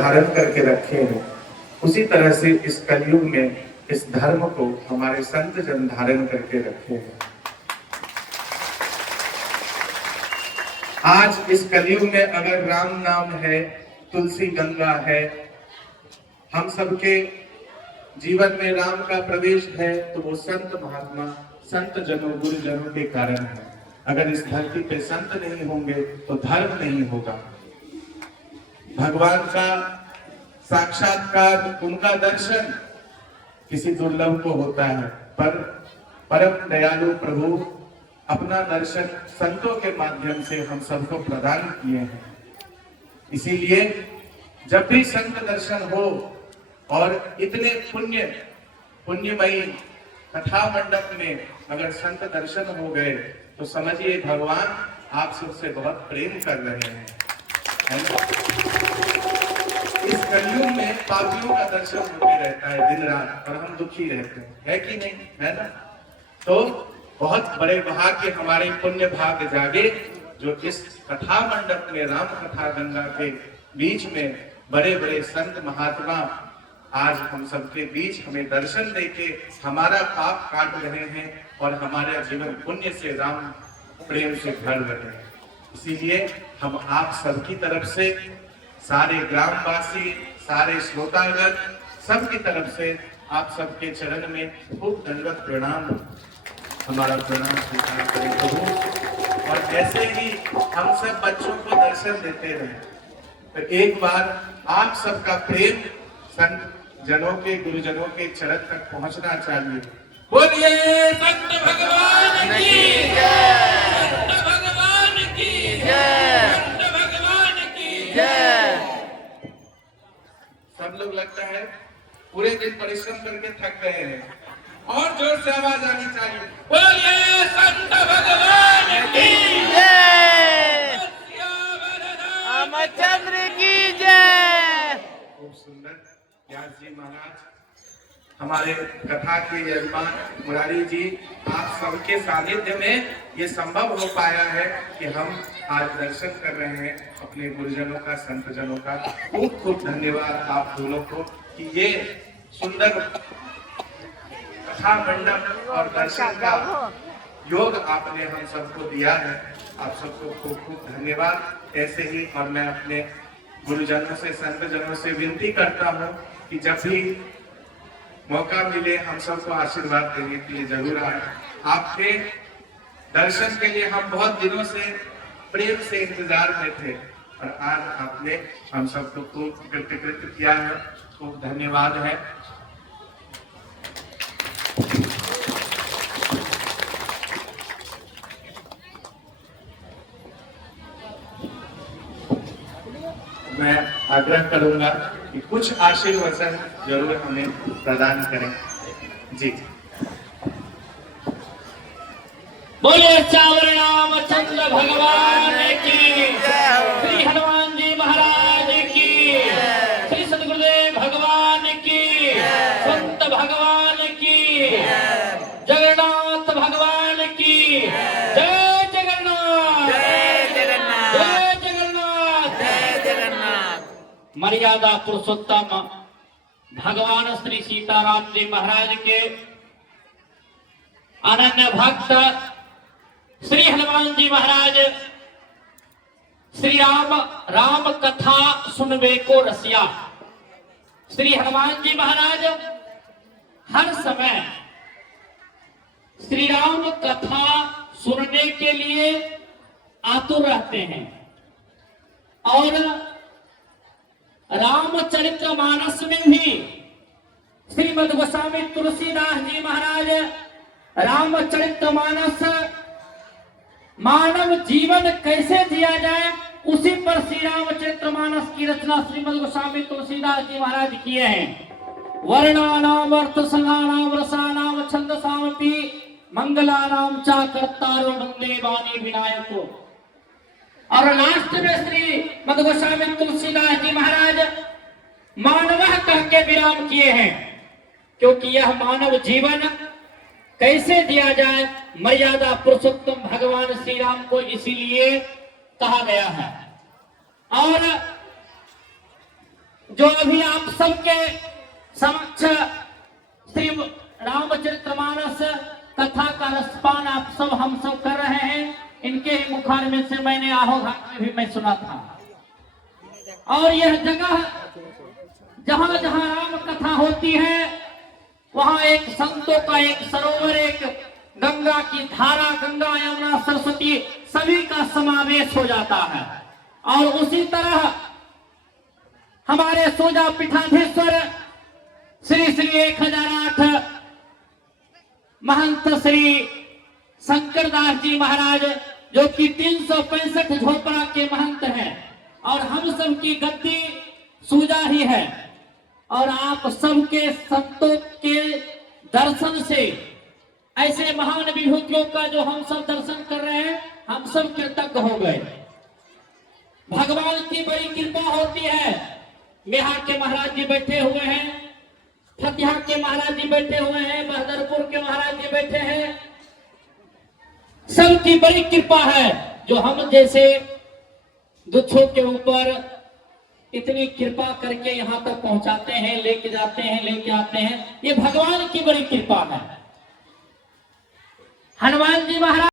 धारण करके रखे हैं, उसी तरह से इस कलयुग में इस धर्म को हमारे संत जन धारण करके रखे हैं। आज इस कलयुग में अगर राम नाम है, तुलसी गंगा है, हम सबके जीवन में राम का प्रवेश है, तो वो संत महात्मा, संत जनों, गुरुजनों के कारण है। अगर इस धरती पे संत नहीं होंगे तो धर्म नहीं होगा। भगवान का साक्षात्कार, उनका दर्शन किसी दुर्लभ को होता है, पर परम दयालु प्रभु अपना दर्शन संतों के माध्यम से हम सबको प्रदान किए हैं। इसीलिए जब भी संत दर्शन हो और इतने पुण्यमयी कथा मंडप में अगर संत दर्शन हो गए तो समझिए भगवान आप सबसे बहुत प्रेम कर रहे हैं, है ना? इस कलयुग में पापियों का दर्शन होते रहता है दिन रात, और हम दुखी रहते हैं, है कि नहीं, है ना? तो बहुत बड़े भाग्य, हमारे पुण्य भाग्य जागे जो इस कथा मंडप में, राम कथा गंगा के बीच में बड़े बड़े संत महात्मा आज हम सबके बीच हमें दर्शन देके हमारा पाप काट रहे हैं और हमारे जीवन पुण्य से, राम प्रेम से भर रहे हैं। इसीलिए हम आप सबकी तरफ से, सारे ग्रामवासी, सारे श्रोतागण, सबकी तरफ से आप सबके चरण में खूब दंडवत प्रणाम, हमारा प्रणाम स्वीकार करें प्रभु। और ऐसे ही हम सब बच्चों को दर्शन देते रहे, तो एक बार आप सबका प्रेम संत जनों के, गुरुजनों के चरण तक पहुंचना चाहिए। बोलिए संत भगवान की जय, संत भगवान की जय, संत भगवान की जय। सब लोग लगता है पूरे दिन परिश्रम करके थक गए हैं, और जोर से आवाज आनी चाहिए, बोलिए संत भगवान की जय, रामचंद्र की जय। खूब सुंदर। व्यास जी महाराज, हमारे कथा के यजमान मुरारी जी, आप सबके सानिध्य में ये संभव हो पाया है कि हम आज दर्शन कर रहे हैं अपने गुरुजनों का, संत जनों का। खूब खूब धन्यवाद आप दोनों को कि ये सुंदर कथा मंडप और दर्शन का योग आपने हम सबको दिया है। आप सबको खूब खूब धन्यवाद। ऐसे ही और मैं अपने गुरुजनों से, संत जनों से विनती करता हूँ कि जब भी मौका मिले हम सबको आशीर्वाद देने के लिए जरूर आए। आपके दर्शन के लिए हम बहुत दिनों से प्रेम से इंतजार में थे, और आज आपने हम सबको खूब कृतकृत किया है। खूब धन्यवाद है। मैं आग्रह करूंगा कि कुछ आशीर्वचन जरूर हमें प्रदान करें। जी, बोले चावर रामचंद्र भगवान की, श्री हनुमान जी महाराज की, श्री सदगुरुदेव भगवान की, संत भगवान की, जगन्नाथ भगवान की जय, जगन्नाथ जय, जगन्नाथ जय, जगन्नाथ जय, जगन्नाथ। मर्यादा पुरुषोत्तम भगवान श्री सीताराम जी महाराज के अनन्य भक्त श्री हनुमान जी महाराज, श्री राम कथा सुनवे को रसिया। श्री हनुमान जी महाराज हर समय श्री राम कथा सुनने के लिए आतुर रहते हैं, और रामचरितमानस में भी श्रीमद् गोस्वामी तुलसीदास जी महाराज रामचरितमानस, मानव जीवन कैसे जिया जाए, उसी पर श्री रामचरितमानस की रचना श्रीमद् गोस्वामी तुलसीदास जी महाराज किए हैं। वर्णानाम अर्थ संगानाम रसानाम छंदसामपि मंगलानाम चा कर्तारो वंदे वाणी विनायको। और लास्ट में श्री मद् गोस्वामी तुलसीदास जी महाराज मानव कह के विराम किए हैं, क्योंकि यह मानव जीवन कैसे दिया जाए, मर्यादा पुरुषोत्तम भगवान श्री राम को इसीलिए कहा गया है। और जो अभी आप सबके समक्ष श्री रामचरितमानस कथा का रसपान आप सब हम सब कर रहे हैं, इनके ही मुखार में से मैंने आहोघाट में भी मैं सुना था। और यह जगह जहां जहां राम कथा होती है वहां एक संतों का एक सरोवर, एक गंगा की धारा, गंगा यमुना सरस्वती सभी का समावेश हो जाता है। और उसी तरह हमारे सोजा पीठाधीश्वर श्री श्री 1008 महंत श्री शंकरदास जी महाराज, जो कि 365 झोपड़ा के महंत हैं और हम सब की गद्दी सूजा ही है। और आप सबके संतों के दर्शन से ऐसे महान विभूतियों का जो हम सब दर्शन कर रहे हैं, हम सब कृतज्ञ हो गए। भगवान की बड़ी कृपा होती है। बिहार के महाराज जी बैठे हुए हैं, फतिहा के महाराज जी बैठे हुए हैं, बहादुरपुर के महाराज जी बैठे हैं। सबकी बड़ी कृपा है जो हम जैसे दुखों के ऊपर इतनी कृपा करके यहाँ तक पहुंचाते हैं, लेके जाते हैं, लेके आते हैं। ये भगवान की बड़ी कृपा है। हनुमान जी महाराज